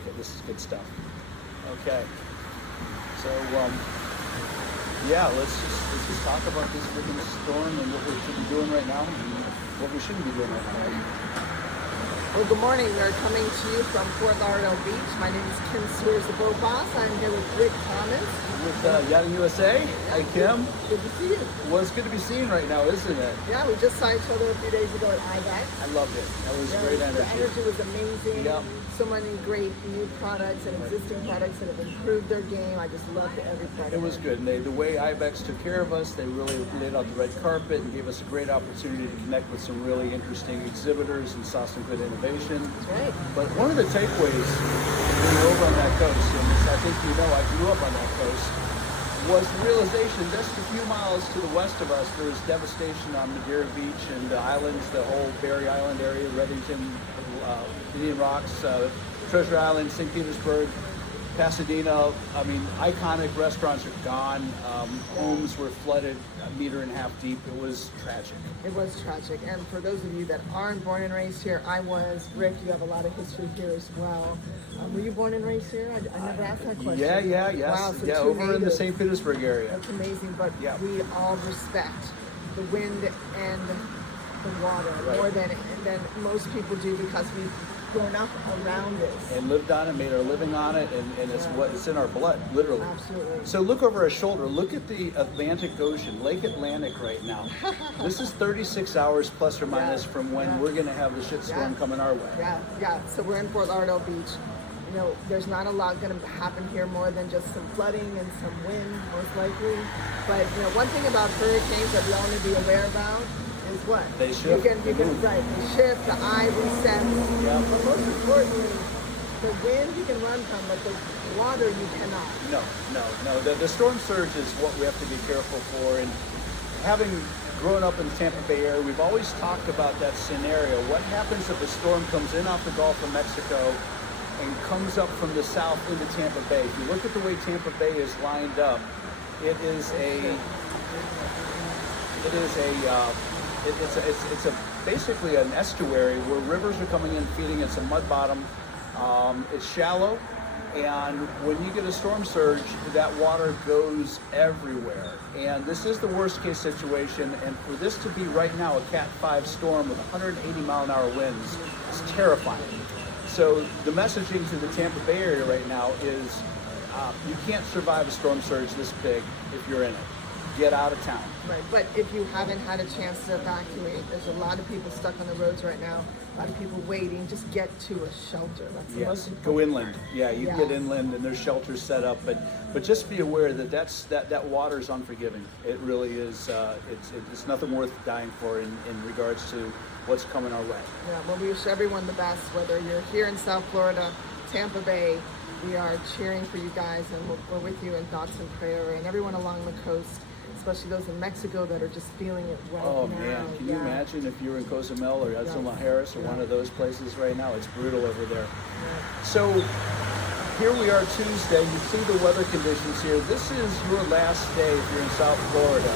Okay, this is good stuff. Okay, so yeah, let's just talk about this freaking storm and what we should be doing right now and what we shouldn't be doing right now. Well, good morning. We are coming to you from Fort Lauderdale Beach. My name is Kim Sweers, the boat boss. I'm here with Rick Thomas. With Yachting USA. Hi, Kim. Good to see you. Well, it's good to be seen right now, isn't it? Yeah, we just saw each other a few days ago at IBEX. I loved it. That was great energy. The energy was amazing. Yep. So many great new products and existing products that have improved their game. I just loved every product. It was good. And the way IBEX took care of us, they really laid out the red carpet and gave us a great opportunity to connect with some really interesting exhibitors and saw some good innovation. That's right. But one of the takeaways when we were over on that coast, and I think you know I grew up on that coast, was the realization just a few miles to the west of us, there was devastation on Madeira Beach and the islands, the whole Barry Island area, Reddington, Indian Rocks, Treasure Island, St. Petersburg, Pasadena. I mean, iconic restaurants are gone. Homes were flooded a meter and a half deep. It was tragic. It was tragic. And for those of you that aren't born and raised here, I was. Rick, you have a lot of history here as well. Were you born and raised here? I never asked that question. Yes. Wow, so over in the St. Petersburg area. That's amazing. But yeah. We all respect the wind and the water more than most people do because we've grown up around this. And lived on it, made our living on it, and it's in our blood, literally. Absolutely. So look over our shoulder. Look at the Atlantic Ocean, Lake Atlantic right now. This is 36 hours plus or minus from when we're going to have the shitstorm coming our way. Yeah. So we're in Fort Lauderdale Beach. You know, there's not a lot going to happen here more than just some flooding and some wind, most likely. But, you know, one thing about hurricanes that we all need to be aware about is what? They shift. You can right. They shift, the eye resets. Yep. But most importantly, the wind you can run from, but the water you cannot. No. The storm surge is what we have to be careful for. And having grown up in the Tampa Bay area, we've always talked about that scenario. What happens if a storm comes in off the Gulf of Mexico and comes up from the south into Tampa Bay? If you look at the way Tampa Bay is lined up, it's basically an estuary where rivers are coming in, feeding. It's a mud bottom. It's shallow, and when you get a storm surge, that water goes everywhere. And this is the worst case situation. And for this to be right now a Cat 5 storm with 180 mile an hour winds, it's terrifying. So the messaging to the Tampa Bay area right now is you can't survive a storm surge this big if you're in it. Get out of town. Right, but if you haven't had a chance to evacuate, there's a lot of people stuck on the roads right now, a lot of people waiting. Just get to a shelter. That's the most important. Go inland. Yeah, you can get inland and there's shelters set up, but just be aware that water is unforgiving. It really is. It's nothing worth dying for in regards to what's coming our way. Yeah, well, we wish everyone the best, whether you're here in South Florida, Tampa Bay. We are cheering for you guys, and we're with you in thoughts and prayer, and everyone along the coast, especially those in Mexico that are just feeling it right now. Oh man, can you imagine if you were in Cozumel or Azul Harris or one of those places right now? It's brutal over there. Yeah. So here we are Tuesday. You see the weather conditions here. This is your last day if you're in South Florida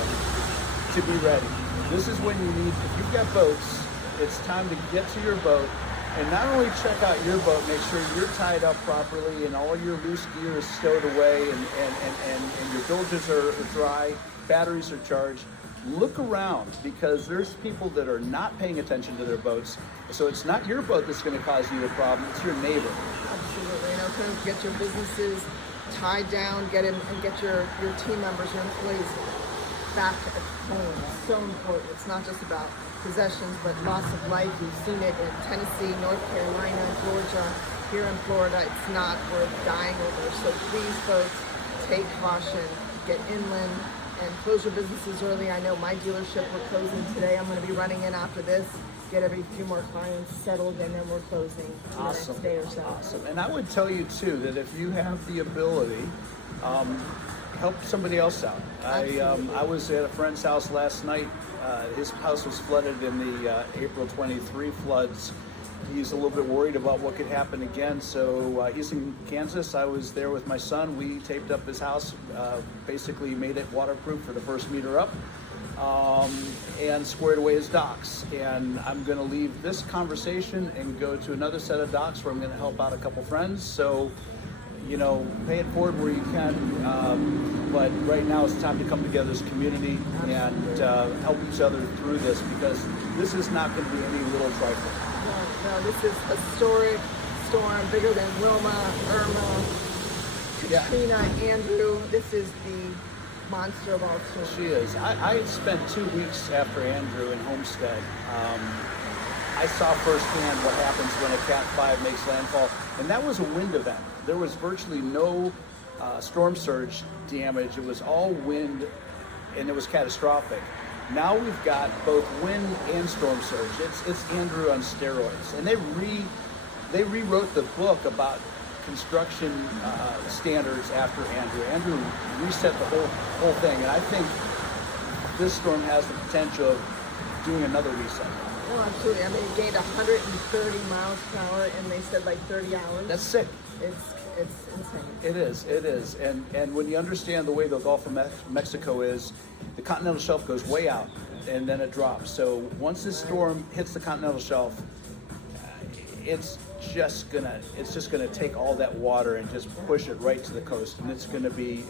to be ready. This is when you need, if you've got boats, it's time to get to your boat and not only check out your boat, make sure you're tied up properly and all your loose gear is stowed away and your bilges are dry, batteries are charged. Look around because there's people that are not paying attention to their boats. So it's not your boat that's going to cause you a problem, it's your neighbor. Absolutely. You know, get your businesses tied down, get your team members, your employees back at home. It's so important. It's not just about possessions, but loss of life. We've seen it in Tennessee, North Carolina, Georgia, here in Florida. It's not worth dying over. So please, folks, take caution, get inland, and close your businesses early. I know my dealership, we're closing today. I'm going to be running in after this, get every few more clients settled, and then we're closing the next day or so. Awesome. And I would tell you, too, that if you have the ability, help somebody else out. I was at a friend's house last night. His house was flooded in the April 23 floods. He's a little bit worried about what could happen again. So he's in Kansas. I was there with my son. We taped up his house, basically made it waterproof for the first meter up. and squared away his docks. And I'm going to leave this conversation and go to another set of docks where I'm going to help out a couple friends. So, you know, pay it forward where you can. But right now it's time to come together as a community and help each other through this, because this is not going to be any little trifle. No, this is a historic storm, bigger than Wilma, Irma, Katrina, Andrew. This is the monster of all storms. She is. I had spent 2 weeks after Andrew in Homestead. I saw firsthand what happens when a Cat 5 makes landfall, and that was a wind event. There was virtually no storm surge damage. It was all wind, and it was catastrophic. Now we've got both wind and storm surge. It's Andrew on steroids, and they rewrote the book about construction standards after Andrew. Andrew reset the whole thing, and I think this storm has the potential of doing another reset. Oh, absolutely. I mean, it gained 130 miles per hour, and they said like 30 hours. That's sick. It's insane. It is. And when you understand the way the Gulf of Mexico is, the continental shelf goes way out, and then it drops. So once this storm hits the continental shelf, it's just gonna take all that water and just push it right to the coast, and it's gonna be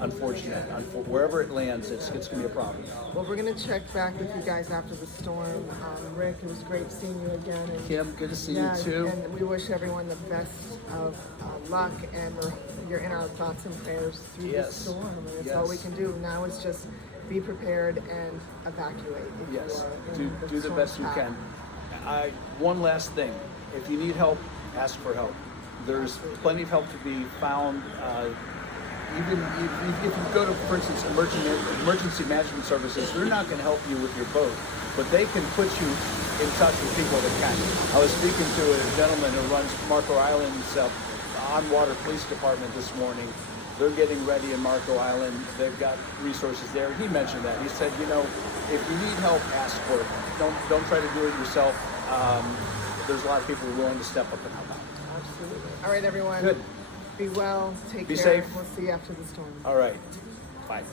unfortunate. Wherever it lands, it's gonna be a problem. Well, we're gonna check back with you guys after the storm. Rick, it was great seeing you again. And Kim, good to see you too. And we wish everyone the best of luck, and you're in our thoughts and prayers through this storm. And that's all we can do now is just be prepared and evacuate. Yes, do the best you can. One last thing. If you need help, ask for help. There's plenty of help to be found. Even if you go to, for instance, emergency management services, they're not going to help you with your boat, but they can put you in touch with people that can. I was speaking to a gentleman who runs Marco Island's on-water police department this morning. They're getting ready in Marco Island. They've got resources there. He mentioned that. He said, you know, if you need help, ask for it. Don't try to do it yourself. There's a lot of people who are willing to step up and help out. Absolutely. All right, everyone. Good. Be well. Take care. Be safe. We'll see you after the storm. All right. Bye.